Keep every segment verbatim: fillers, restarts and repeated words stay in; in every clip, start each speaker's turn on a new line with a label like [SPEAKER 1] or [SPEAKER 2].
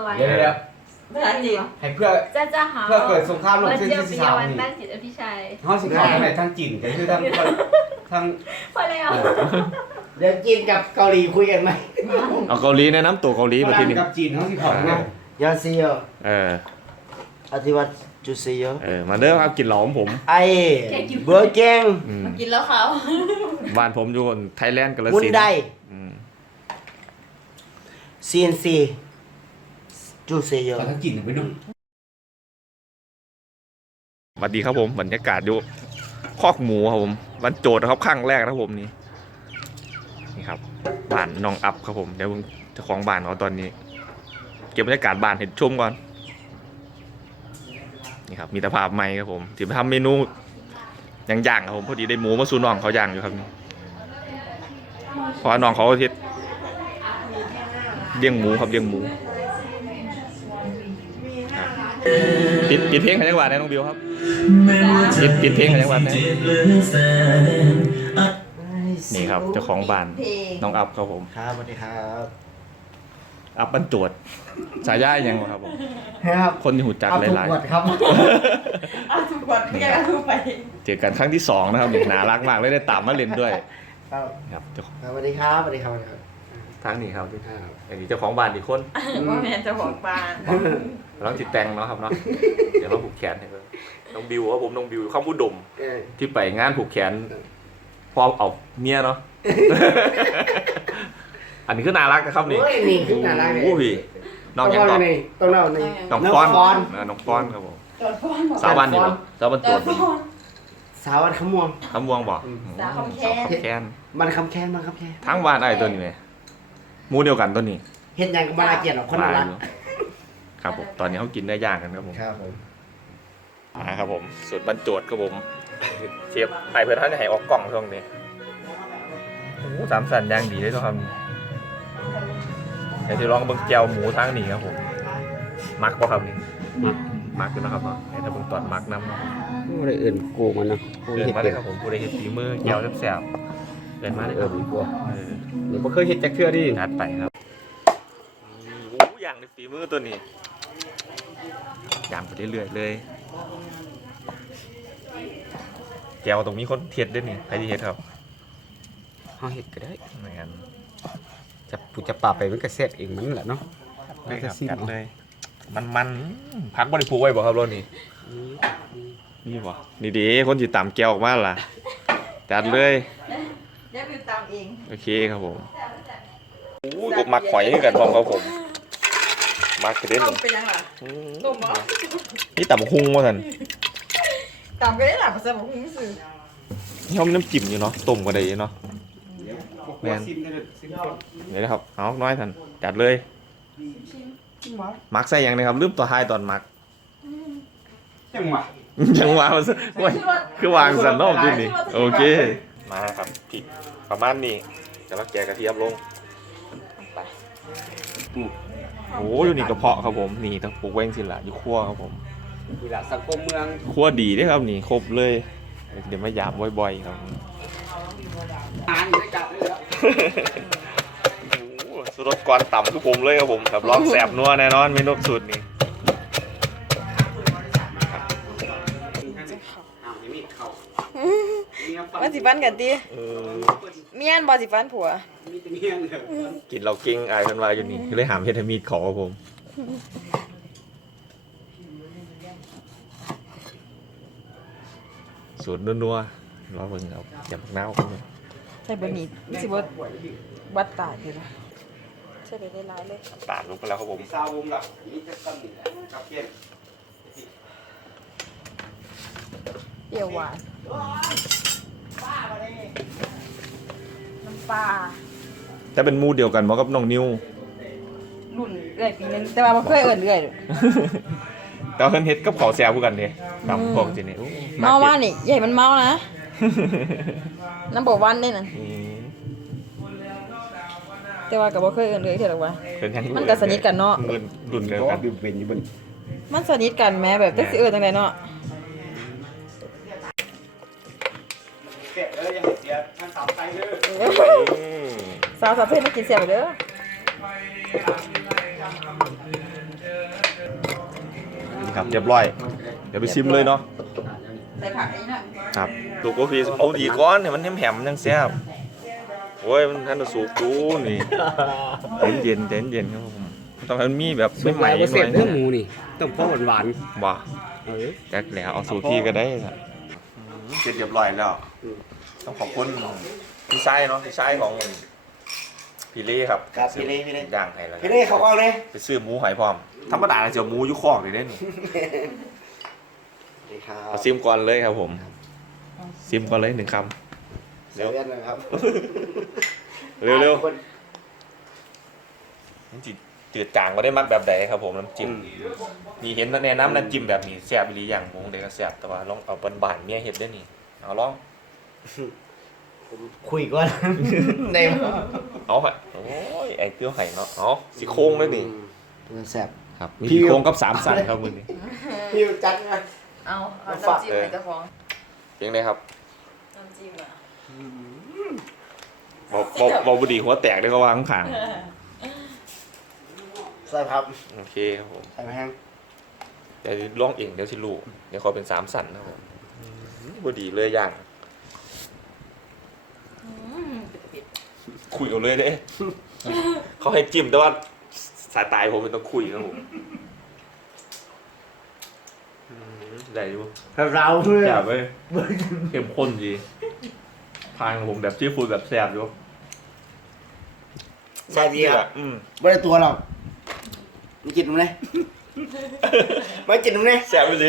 [SPEAKER 1] เดี๋ยวเดี๋ยว
[SPEAKER 2] ภาษาจีน
[SPEAKER 1] ให้เพื่อ
[SPEAKER 3] จ้าจ้าหา
[SPEAKER 1] เพื่อเกิดสงครามโลก
[SPEAKER 3] วัน
[SPEAKER 1] ครั้ง
[SPEAKER 3] เดียว
[SPEAKER 1] ที่
[SPEAKER 3] ปิ
[SPEAKER 1] สาย ม
[SPEAKER 3] วัน
[SPEAKER 1] นี่
[SPEAKER 3] บ้านจิตอภิชัย
[SPEAKER 1] ห้องสิบสองในทั้งจีนก็คือทั้งทั้ง
[SPEAKER 3] พอแล้ว
[SPEAKER 2] เดี๋ยวจีนกับเกาหลีคุยกันไหม
[SPEAKER 4] เอาเกาหลีแนะนำตัวเกาหลี
[SPEAKER 1] ฝ
[SPEAKER 4] มา
[SPEAKER 1] รั่
[SPEAKER 4] ที่
[SPEAKER 1] ง
[SPEAKER 4] นี่
[SPEAKER 1] กับจีนห้องสิบสองนะ
[SPEAKER 2] ยาซีโอ
[SPEAKER 4] เออ
[SPEAKER 2] อธิวัตจูซีโอ
[SPEAKER 4] เออ มาเด้อครับกินเหลาของผม
[SPEAKER 2] ไอเบอร์เกง
[SPEAKER 4] อืม
[SPEAKER 3] กินแล้วเขา
[SPEAKER 4] บ้านผมอยู่ไทยแลนด์กาฬ
[SPEAKER 2] มุน
[SPEAKER 4] สินธุ์
[SPEAKER 2] ได
[SPEAKER 4] อืม
[SPEAKER 2] ซีเอ็นซีจูซีโอ
[SPEAKER 1] ขอทั้งจีนไปดู
[SPEAKER 4] สวัสดีครับผมบรรยากาศอยู่คอกหมูครับผมวันโจทย์นะครับครั้งแรกนะครับผมนี่นี่ครับบ้านน้องอัพครับผมเดี๋ยวเจ้าของบ้านเขาตอนนี้ เก็บบรรยากาศบ้านเห็นชมก่อนนี่ครับมีตะภาพใหม่ครับผมที่ไปทำเมนูย่างๆครับผมพอดีได้หมูมาสู่น้องเขาย่างอยู่ครับนี่เพราะว่าน้องเขาเฮ็ดเลี้ยงหมูครับเลี้ยงหมูครับปิดปิดเพลงกันจังหวะนะน้องบิวครับปิดปิดเพลงกันจังหวะนะนี่ครับเจ้าของบ้านน้องอัพครับผม
[SPEAKER 2] ครับสวัสดีครับ
[SPEAKER 4] อัพบรรจวดสายย่ายยังครับผม
[SPEAKER 2] ครับ
[SPEAKER 4] คนที่หูจัก
[SPEAKER 2] เอา
[SPEAKER 4] ห
[SPEAKER 2] ทุก
[SPEAKER 4] ลาย
[SPEAKER 2] บทครับ
[SPEAKER 3] เอาทุกวันไม่ได้เอาทุกไป
[SPEAKER 4] ๆเจอกันครั้งที่สองนะครับนี่น่ารักมากเลยได้ตามมาเล่นด้วย
[SPEAKER 2] ครับ
[SPEAKER 4] ครับเจ้าของ
[SPEAKER 2] สวัสดีครับสวัสดีครับสวัสดีครับ
[SPEAKER 4] ทางนี้ครับ
[SPEAKER 2] ครับ
[SPEAKER 4] อันนี้เจ้าของบ้านอีกคน
[SPEAKER 3] ว่าแม่จะบอกบ้าน
[SPEAKER 4] น้องจิตแตงเนาะครับเนาะเดี๋ยวเราผูกแขนให้เพิ่นน้องบิวครับผมน้องบิวข้ามผู้ดม
[SPEAKER 2] เออ
[SPEAKER 4] ที่ไปงานผูกแขนพอเอาเมียเนาะ อันนี้คือน่ารักนะครับนี่
[SPEAKER 2] โอ้ยนี่คือน่ารักเลย
[SPEAKER 4] โอ้พี่น้องยัง
[SPEAKER 2] ต้
[SPEAKER 4] ก่
[SPEAKER 2] อ
[SPEAKER 4] อน
[SPEAKER 2] เล่าในต้องเล่าใน
[SPEAKER 4] น้องป้อน
[SPEAKER 2] น้องป้อน
[SPEAKER 4] เออน้องป้อนครับผม
[SPEAKER 3] ตอนฟ้อนบอก
[SPEAKER 4] สาววันอยู่บ่สาววัน
[SPEAKER 3] ต
[SPEAKER 4] ตร
[SPEAKER 3] อ
[SPEAKER 4] วน จ
[SPEAKER 3] ฟ้อน
[SPEAKER 2] สาววันขม่วง
[SPEAKER 4] คำม่วงบอก
[SPEAKER 3] สาวคำแค้น
[SPEAKER 4] สาวคำแค้น
[SPEAKER 2] มันคำแค้นมันคำแค้น
[SPEAKER 4] ทั้งบ้านไอ้ตัวนี้ไหมหมูเดียวกันตัวนี้
[SPEAKER 2] เห็นยังกับมาลาเกียรติหรอกคนน่ารัก
[SPEAKER 4] อยู่ครับผมตอนนี้เขากินได้ย่างกันครับผม
[SPEAKER 2] ครับผม
[SPEAKER 4] มาครับผมสูตรบรรจวดครับผมเทียบไอ้เพื่อนท่านจะให้ออกกล่องช่วงนี้โอ้โหสามสันย่างดีเลยทุกคำเดี๋ยวจะลองเบิ่งแจวหมูทางนี้ครับผมมักป่ะครับนี่มักอยู่นะครับเนาะให้ถ้าเบิ่งตอนมักน้ำ
[SPEAKER 2] ไม่ได้เอื่นกูมันนะกู
[SPEAKER 4] เดิน
[SPEAKER 2] เห็น
[SPEAKER 4] มาเล
[SPEAKER 2] เป็
[SPEAKER 4] ย
[SPEAKER 2] น
[SPEAKER 4] ครับผมผู้ใดเห็นฝีมือแจวแซ่บๆเดินมาเลย
[SPEAKER 2] เอ
[SPEAKER 4] ค
[SPEAKER 2] อ
[SPEAKER 4] รับ
[SPEAKER 2] ดีกว่า
[SPEAKER 4] เออ
[SPEAKER 2] เดี๋ยวไม่เคยเห็นจักเทื่อดิ
[SPEAKER 4] งัดไปครับโอ้โหอย่างในฝีมือตัวนี้ย่างไปเรื่อยๆเลยแจวตรงนี้คนเทียดด้วยนี่ใครที่เฮ็ดครับ
[SPEAKER 2] เขาเห็นก็ได้
[SPEAKER 4] เหมือนกัน
[SPEAKER 2] จะปูจะป่าไปมันก็เสร็จเองมันแหละเนาะ
[SPEAKER 4] ได้ครับกัดเลย มันมันพักบริภูไว้บอกครับรถนี่นี่บ่นี่ดีคนจิตตามแก้วออกมาล่ะจัดเลย
[SPEAKER 3] เดี๋ยวบิวตามเอง
[SPEAKER 4] โอเคครับผมโอ้ยมักหอยกันพร้อมครับผมมักกระเด็น
[SPEAKER 3] ต้มเป็นยังไงต้มบ่
[SPEAKER 4] นี่ตับหุ้งว่าท่าน
[SPEAKER 3] ตามก็ได้หลับภาษาบอกคุณสื่อ
[SPEAKER 4] นี่เขามีน้ำจิ้มอยู่เนาะต้มก็ได้เนาะแมนเดี๋ยวนะครับเอาน้อยท่านจัดเลย
[SPEAKER 3] จริงบ่
[SPEAKER 4] มักใส่ยังนะครับลืมตัวท้ายตอนมัก
[SPEAKER 1] จังหวะ
[SPEAKER 4] ยังวางมันซะโอ้ยคือวางสันนอกด้วยนี่โอเคมาครับพริกประมาณนี้จะแล้วแกะกระเทียมลงไปโอ้ยอยู่นี่กระเพาะครับผมนี่ต้องปลูกแว้งสิละอยู่ขั้วครับผม
[SPEAKER 1] กีฬาสังคมเมือง
[SPEAKER 4] ขั้วดีเด้อครับนี่ครบเลยเดี๋ยวมาหยาบบ่อยๆครับ
[SPEAKER 1] อ่านอยู่ในกลับเลยแล้ว
[SPEAKER 4] โอ้โหสูตรก่อนต่ำทุกผมเลยครับผมแบบลองแสบนัวแน่นอนเมนูสูตรนี้
[SPEAKER 1] อ้าวยังมีเข่า
[SPEAKER 3] ว่าสิฟันกันติ
[SPEAKER 4] เออ
[SPEAKER 3] เมียนบ่สิฟันผัว
[SPEAKER 1] มีแต่เงี้ยเลย
[SPEAKER 4] กินเราเก่งอายกันว่าอยู่นี่เลยหามเพชรมีดขอครับผมสูตรนัวๆรอเบิ่งครับอย่าพักน้าวครับ
[SPEAKER 3] ใช่บะหมี่สิบ่วัดตายอยู่นะใช่ไปได้หลายเลย
[SPEAKER 4] ตาดลงไปแล้วครับผม
[SPEAKER 1] ซาวงกับนี่จะตั้งกับเพี้ยน
[SPEAKER 3] เปรี้ยวหวานน้ำปลา
[SPEAKER 4] ถ้าเป็นหมูเดียวกันเหมาะกับน้องนิว
[SPEAKER 3] รุ่นเอื่อยปีนึงแต่ว่าบ่เคยเอิ้นเอื่อยเลย
[SPEAKER 4] แต่ว่าเพิ่นเฮ็ดกับข้าวแซ่บคือกันเด้ตำพวกจินี่โอ้
[SPEAKER 3] เมาว่านี่ใหญ่มันเมานะน้ำบ่วันนี่นั่น
[SPEAKER 4] อืม
[SPEAKER 3] แต่ว่าก็บ่เคยเอิ้นเอื่อยเท่าหรอกว่า
[SPEAKER 4] เป็นยัง
[SPEAKER 3] มันก็สนิทกันเนาะ
[SPEAKER 4] รุ่นรุ่นเดียว
[SPEAKER 1] ก็
[SPEAKER 4] กัน
[SPEAKER 1] ดูเป็นอยู่บน
[SPEAKER 3] มันสนิทกันแม้แบบจักสิเอิ้นจังไดเนาะ
[SPEAKER 1] เสียเลยยังเสียท่านสาวไทยเลย
[SPEAKER 4] อืม
[SPEAKER 3] สาวสาวเพศมากินเสียบเด้อ
[SPEAKER 4] นี่ครับเรียบร้อยเดี๋ยวไปชิมเลยเนาะ
[SPEAKER 3] ใส่ผักไอ้นั่น
[SPEAKER 4] ครับลูกก็พี่เอาดีก้อนเนี่ยมันแหมๆมันยังแซ่บโอ้ยมันท่านสูบกูนี่เย็นเย็นเย็นๆครับผมต้องให้มันมีแบบไม่ใหม่
[SPEAKER 2] บ่
[SPEAKER 4] ห
[SPEAKER 2] เส
[SPEAKER 4] น่
[SPEAKER 2] ร็
[SPEAKER 4] อ
[SPEAKER 2] จ
[SPEAKER 4] ย
[SPEAKER 2] เรื่องหมูนี่ต้องพอหวาน
[SPEAKER 4] บ่
[SPEAKER 2] ๆเออ
[SPEAKER 4] แจ็คแล้วเอาสูตรพี่ก็ได้ครับเสร็จเรียบร้อยแล้วต้องขอบคุณพี่ชายเนาะพี่ชายของพี่เล่ครับ
[SPEAKER 1] ครับพี่เล่พี่เล่
[SPEAKER 4] ย่างให้แล้ว
[SPEAKER 1] พี่เล่เขาเอาเลย
[SPEAKER 4] ไปซื้อหมูหอยพร้อมธรรมดาจะหมูอยู่คอกเลยเด้นี่
[SPEAKER 1] นี่ครับ
[SPEAKER 4] เอาซิมก่อนเลยครับผมซิมก่อนเลยหนึ่งคำ
[SPEAKER 1] เดี๋ยวเรียนนะครับ
[SPEAKER 4] เร็วเร็วน้ำจิ้มจืดจางก็ได้มักแบบใดครับผมน้ำจิ้มนี่เห็นแนะนำน้ำจิ้มแบบนี้แซ่บอีหลีอย่างมงเด็กก็แซ่บแต่ว่าลองเอาบานๆเมียเห็ดได้นี่เอาลอง
[SPEAKER 1] คุยก่อนได้ไหม
[SPEAKER 4] เอาไปโอ้ยไอ้เตี้ยวไห่เนาะเอาซี่โครงเลยนี่
[SPEAKER 1] แซ่บ
[SPEAKER 4] ครับมีซี่โครงกับสามสันครับมือนี้
[SPEAKER 1] พี่จัดนะ
[SPEAKER 3] เอาเอาน้ำจิ้มให้เจ้าของ
[SPEAKER 4] ยังไงครับ
[SPEAKER 3] น้ำจิ้มอ่ะ
[SPEAKER 4] บอกบอกบอกบุดีหัวแตกได้ก็วางข้าง
[SPEAKER 1] ใส่ครับ
[SPEAKER 4] โอเคครับผม
[SPEAKER 1] ใส่แห้ง
[SPEAKER 4] เดี๋ยวลองเองเดี๋ยวสิลูกเดี๋ยวขอเป็นสามสันนะครับผมบุดีเลยอย่าง
[SPEAKER 3] อืมปิด
[SPEAKER 4] คุยกันเลยเด้เขาให้จิ้มแต่ว่าสายตายผมเป็นต้องคุยครับผมได้ดู
[SPEAKER 1] เราเพื่อ
[SPEAKER 4] แซ่บเว้ยเข้มข้นดีทางผมแบบซีฟู้ดแบบแซ่บอยู่
[SPEAKER 1] ใส่ดีครับ
[SPEAKER 4] อืม
[SPEAKER 1] ไม่ได้ตัวหรอกไม่กินมันเลยไม่กินมันเลย
[SPEAKER 4] แซ่บไปสิ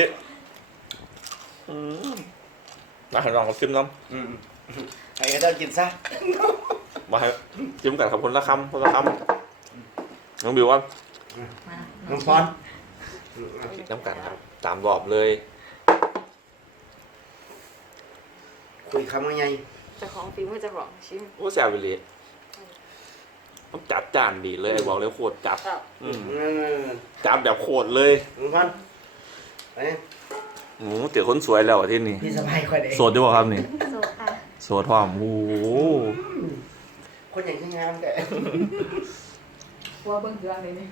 [SPEAKER 4] มาให้ลองมาจิ้มน้
[SPEAKER 1] ใครก็ต้องกินซะ
[SPEAKER 4] ำมาให้จิ้มกันครับคนละคำคนละคำน้องบิวว่า
[SPEAKER 3] ๆมา
[SPEAKER 1] น้ำฟอน
[SPEAKER 4] น้ำกันครับสามรอบเลย
[SPEAKER 1] คุยคำว่าไง
[SPEAKER 3] เจ้าของฟิล์มเจ้าของชิม
[SPEAKER 4] โอ้แซ่บไปเลยต้องจัดจานดีเลยบอกเลยโคตรจัด
[SPEAKER 3] ครับ
[SPEAKER 4] อืม
[SPEAKER 1] นั่น
[SPEAKER 4] จัดแบบโคตรเลย
[SPEAKER 1] น้ำฟอนไป
[SPEAKER 4] โอ้เตี๋ยวคนสวยแล้วที่นี่
[SPEAKER 1] พี่สบายค่อยได้
[SPEAKER 4] โสดด้วยป่ะครับนี่
[SPEAKER 3] โซค่ะ
[SPEAKER 4] โสดพร้อมโอ้โห
[SPEAKER 1] คนอย่างที่งามแต่
[SPEAKER 3] ว่าเบิ้งเดือนเลยนี่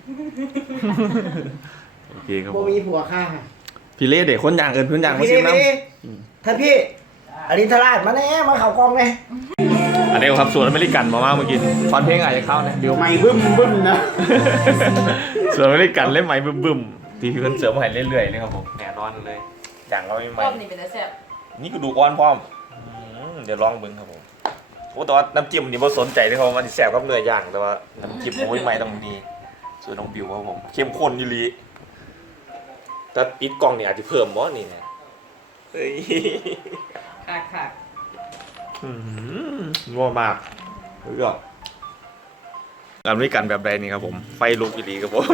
[SPEAKER 4] โอเคครับผ
[SPEAKER 1] บ่
[SPEAKER 4] ม
[SPEAKER 1] มีผัวข้า
[SPEAKER 4] พี่เล่เด็กคนอย่างเอินคนอย่างมา
[SPEAKER 1] พี่
[SPEAKER 4] ชิมน้
[SPEAKER 1] พี่ถ้าพี่อรินทราชมาแน่มาเข่ากองเลย
[SPEAKER 4] ำอันนี้ครับส่วนอเมริกันมามากเมื่อกี้ฟันเพลงอาจจะเข้านะ
[SPEAKER 1] เดี๋ยวไม่บึ้มบึ้มนะ
[SPEAKER 4] ส่วนอเมริกันเล่นไหมบึ้มบึ้มทีพี่เพิ่นเสริมมาให้เรื่อยๆเลยครับผมแน่นอนเลยอย่างเราไม่ไหม
[SPEAKER 3] รอบนี้เป็นแต่แซ่บ
[SPEAKER 4] นี่ก็ดูอ้อนพร้อมอืมเดี๋ยวลองเบิ้งครับผมโอ้แต่ว่าน้ำจิ้มนี่บ่สนใจที่เขามันสิแซ่บกับเนื้อย่างแต่ว่าน้ำจิ้มโอ้ยใหม่ต้องดีส่วนน้องบิวครับผมเข้มข้นอยู่ลีแต่ปิดกล่องนี่อาจจะเพิ่มบ่นี่นะเฮ้ย
[SPEAKER 3] ขาดขาด
[SPEAKER 4] อืมงัวมากเฮ้ยอ่ะการบริการแบบใดนี่ครับผมไฟลุกอีหลีครับผม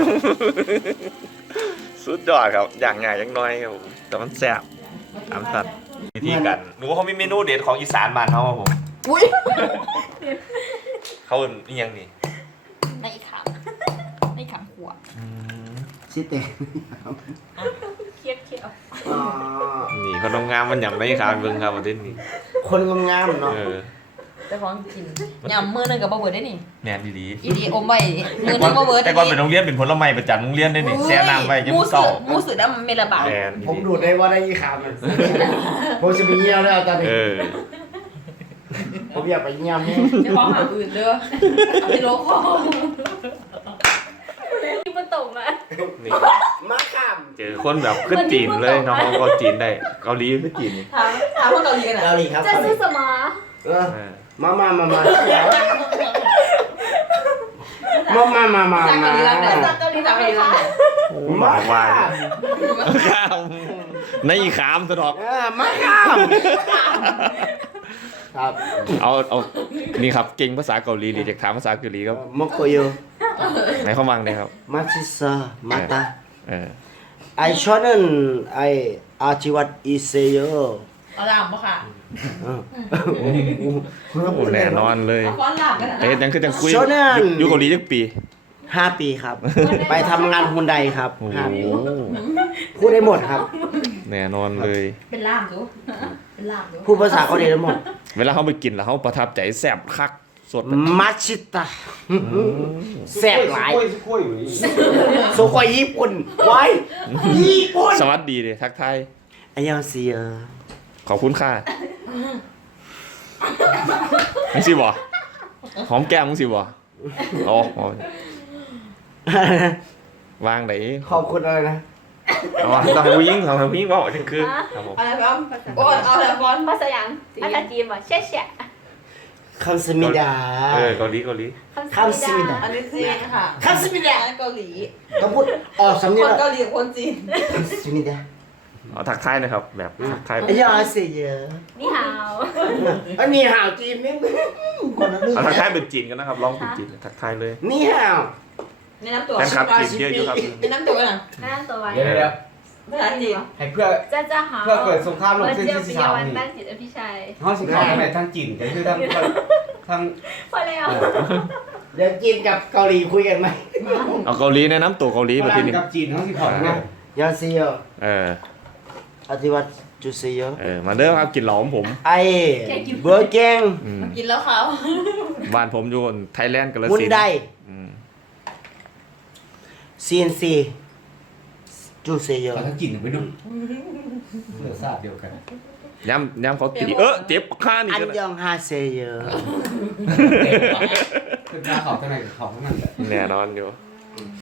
[SPEAKER 4] สุดยอดครับอย่างง่ายอย่างน้อยครับผมแต่มันแซ่บตามสัตว์วิธีกันหนูว่าเขามีเมนูเด็ดของอีสานบ้านเขาครับผม
[SPEAKER 3] อุ้ย
[SPEAKER 4] เขาเป็นอิหยังนี่
[SPEAKER 3] ในอีกขามในอีกขามขวด
[SPEAKER 1] ซิเต้
[SPEAKER 3] เคี้ยวเคี้ยว
[SPEAKER 4] นี่เขาต้องงามมันหยำได้ครับเบิ่งครับประเด็นนี้
[SPEAKER 1] คนงามเนาะ
[SPEAKER 4] เออ
[SPEAKER 3] เจ้าของกินยำมือหนึงกับบ่เบิดได้นี่
[SPEAKER 4] แม่นดี
[SPEAKER 3] อีดีอมไว้
[SPEAKER 4] ๆ
[SPEAKER 3] มือหนึงบ่เบิด
[SPEAKER 4] แต่ก่อนเป็นโรงเรียนเป็นผลไม้ประจำโรงเรียนได้นี่แช่น้ำไว้ยัง
[SPEAKER 3] มู
[SPEAKER 4] บ่
[SPEAKER 3] สื
[SPEAKER 4] เศร้า
[SPEAKER 3] อมูสือดำเมลบาท
[SPEAKER 4] แม่น
[SPEAKER 1] ผมดูดได้ว่าได้ยี่ขามเลยผมจะไปเยี่ยวแล้วตอนนี้
[SPEAKER 4] เออ
[SPEAKER 1] ผมอยากไปเยี่ยมนี่
[SPEAKER 3] จะบอกหาอื่นเด้อเอาไปโลคอที่มันตกอ่ะ
[SPEAKER 4] นี่
[SPEAKER 1] มาข้าม
[SPEAKER 4] เจอคนแบบขึ้นจีนเลยน้องเขาก็จีนได้เกาหลีขึ้นจีนนี่
[SPEAKER 3] ถามถามพวกเกาหลีกัน
[SPEAKER 1] เกา
[SPEAKER 3] อ่ะ
[SPEAKER 1] หลีครับ
[SPEAKER 3] จะซื้อสมา
[SPEAKER 1] เออ
[SPEAKER 4] เออ
[SPEAKER 1] มามามามามามามามา
[SPEAKER 3] จาก
[SPEAKER 1] มา
[SPEAKER 3] เกาหลีแล้วเนี่ยจากเกาหลีจากเกาหลีแล้วเนี่ย
[SPEAKER 4] โอ้หมากวายข้ามในอีขามสะดอก
[SPEAKER 1] เออมาข้ามครับ
[SPEAKER 4] เอาเอานี่ครับเก่งภาษาเกาหลีหรือจะถามภาษาเกาหลีครับ
[SPEAKER 1] มโกโย
[SPEAKER 4] ไหนเขามังเลยครับ
[SPEAKER 1] มาชิซามาตา
[SPEAKER 4] เออ
[SPEAKER 1] ไอชอนันไออาจิวัตอิเซโย
[SPEAKER 3] เอาลามปะค่ะ
[SPEAKER 1] เออ
[SPEAKER 4] โอ้แน่นอนเลย
[SPEAKER 3] เอาฟ้อนลามกันนะ
[SPEAKER 4] แต่ยังคือจังคุย
[SPEAKER 1] โซเนีย
[SPEAKER 4] อยู่อยู่เกาหลีจักปี
[SPEAKER 1] ห้าปีครับ ไปทำงานฮุนไดครับ
[SPEAKER 4] โอ้
[SPEAKER 1] ห้าปีพูดได้หมดครับ
[SPEAKER 4] แน่นอนเลย
[SPEAKER 3] เป็นลามดูเป็นลามดู
[SPEAKER 1] พูดภาษาเกาหลีได้หมด
[SPEAKER 4] เวลาเขาไปกินแล้วเขาประทับใจแซ่บคักสด
[SPEAKER 1] มัชชิตะแซ่บหลายโซโกยญี่ปุ่นไว้ญี่ปุ่น
[SPEAKER 4] สวัสดีเลยทักทาย
[SPEAKER 1] อันยองเซีย
[SPEAKER 4] ขอบคุณค่ะมึงสิบ่หอมแก้มมึงสิบ่อ๋อวางไหน
[SPEAKER 1] ขอบคุณอะไรนะ
[SPEAKER 4] เอาวะต้องให้ผู้หญิงต้องให้ผู้หญิงบอกจริงคือครับผม
[SPEAKER 3] อะไรบ้างโอ้เอาอะไรบอล
[SPEAKER 5] ภาษาหยังภาษาจีนบ่เชี่ยเชี่ย
[SPEAKER 1] คำสมิดา
[SPEAKER 4] เออเกาหลีเกาหลี
[SPEAKER 1] คำสมิดา
[SPEAKER 3] อันนี้จีนค่ะ
[SPEAKER 1] คำสมิดา
[SPEAKER 3] อันนี้เกาหลี
[SPEAKER 1] ต้องพูดออกสำ
[SPEAKER 3] ค
[SPEAKER 1] เนียง
[SPEAKER 3] นเกาหลีกับคนจีน
[SPEAKER 1] คำสมิดา
[SPEAKER 4] เอาทักทายนะครับแบบทักทาย
[SPEAKER 1] อันยองเซีย
[SPEAKER 5] นี่ฮาว
[SPEAKER 1] อันนี้ห่าวจีนนี่คนละเรื่อง
[SPEAKER 4] เอาทักทายเป็นจีนกันนะครับลองเป็นจีนทักทายเลย
[SPEAKER 1] นี่ห่าว
[SPEAKER 3] ในน้ำตัว
[SPEAKER 4] แฟนคลับจีนเยอะอยู่ครับ
[SPEAKER 3] ในน้ำตัวน่ะ
[SPEAKER 5] แนะนำตัวไว้
[SPEAKER 6] เดี๋ยวเดี๋ยว
[SPEAKER 3] ภาษาจีน
[SPEAKER 6] ให้เพื่อ
[SPEAKER 5] จ้าจ้าหาว
[SPEAKER 6] เพื่อเกิดสงครามลง
[SPEAKER 5] เมื่อ
[SPEAKER 6] ขึ้น
[SPEAKER 5] เจียว
[SPEAKER 6] ที่
[SPEAKER 5] ปิ
[SPEAKER 6] สาย ม
[SPEAKER 5] วัน
[SPEAKER 6] นี่
[SPEAKER 5] ตั้งจิตอภิชัย
[SPEAKER 6] ห้องสิบสองในทั้งจีนแต่คือทั้งทั้ง
[SPEAKER 5] พอแล้ว
[SPEAKER 1] เดี๋ยวจีนกับเกาหลีคุยกันไหม
[SPEAKER 4] เอาเกาหลีแนะนำตัวเกาหลี
[SPEAKER 6] ฝ
[SPEAKER 4] มา
[SPEAKER 6] รั่
[SPEAKER 4] ที่
[SPEAKER 6] ง
[SPEAKER 4] นี่
[SPEAKER 6] กับจีนทั้งสิบสองนะ
[SPEAKER 1] ยองเซีย
[SPEAKER 4] เออ
[SPEAKER 1] อธิวัตจุเซีย
[SPEAKER 4] เออมาเด้อครับกินเหล้าของผม
[SPEAKER 1] ไอ้เบอร์เกง
[SPEAKER 4] อืม
[SPEAKER 3] กินแล้วเขา
[SPEAKER 4] บ้านผมอยู่ไทยแลนด์กาฬ
[SPEAKER 1] มุน
[SPEAKER 4] สิน
[SPEAKER 1] ได
[SPEAKER 4] อืม
[SPEAKER 1] ซีเอ็นซีจุเซีย
[SPEAKER 6] ทั้งจีนไปดูเลือดสาดเดียวกัน
[SPEAKER 4] ย้ำย้ำเขาตีเออเจ็บข้านี่
[SPEAKER 1] อัน
[SPEAKER 4] ก็ได้
[SPEAKER 1] ยองฮาเซเยอ
[SPEAKER 6] คือหน้าเขาเท่าไหร่เขาเท่านั้นแหละ
[SPEAKER 4] แน่นอนอยู่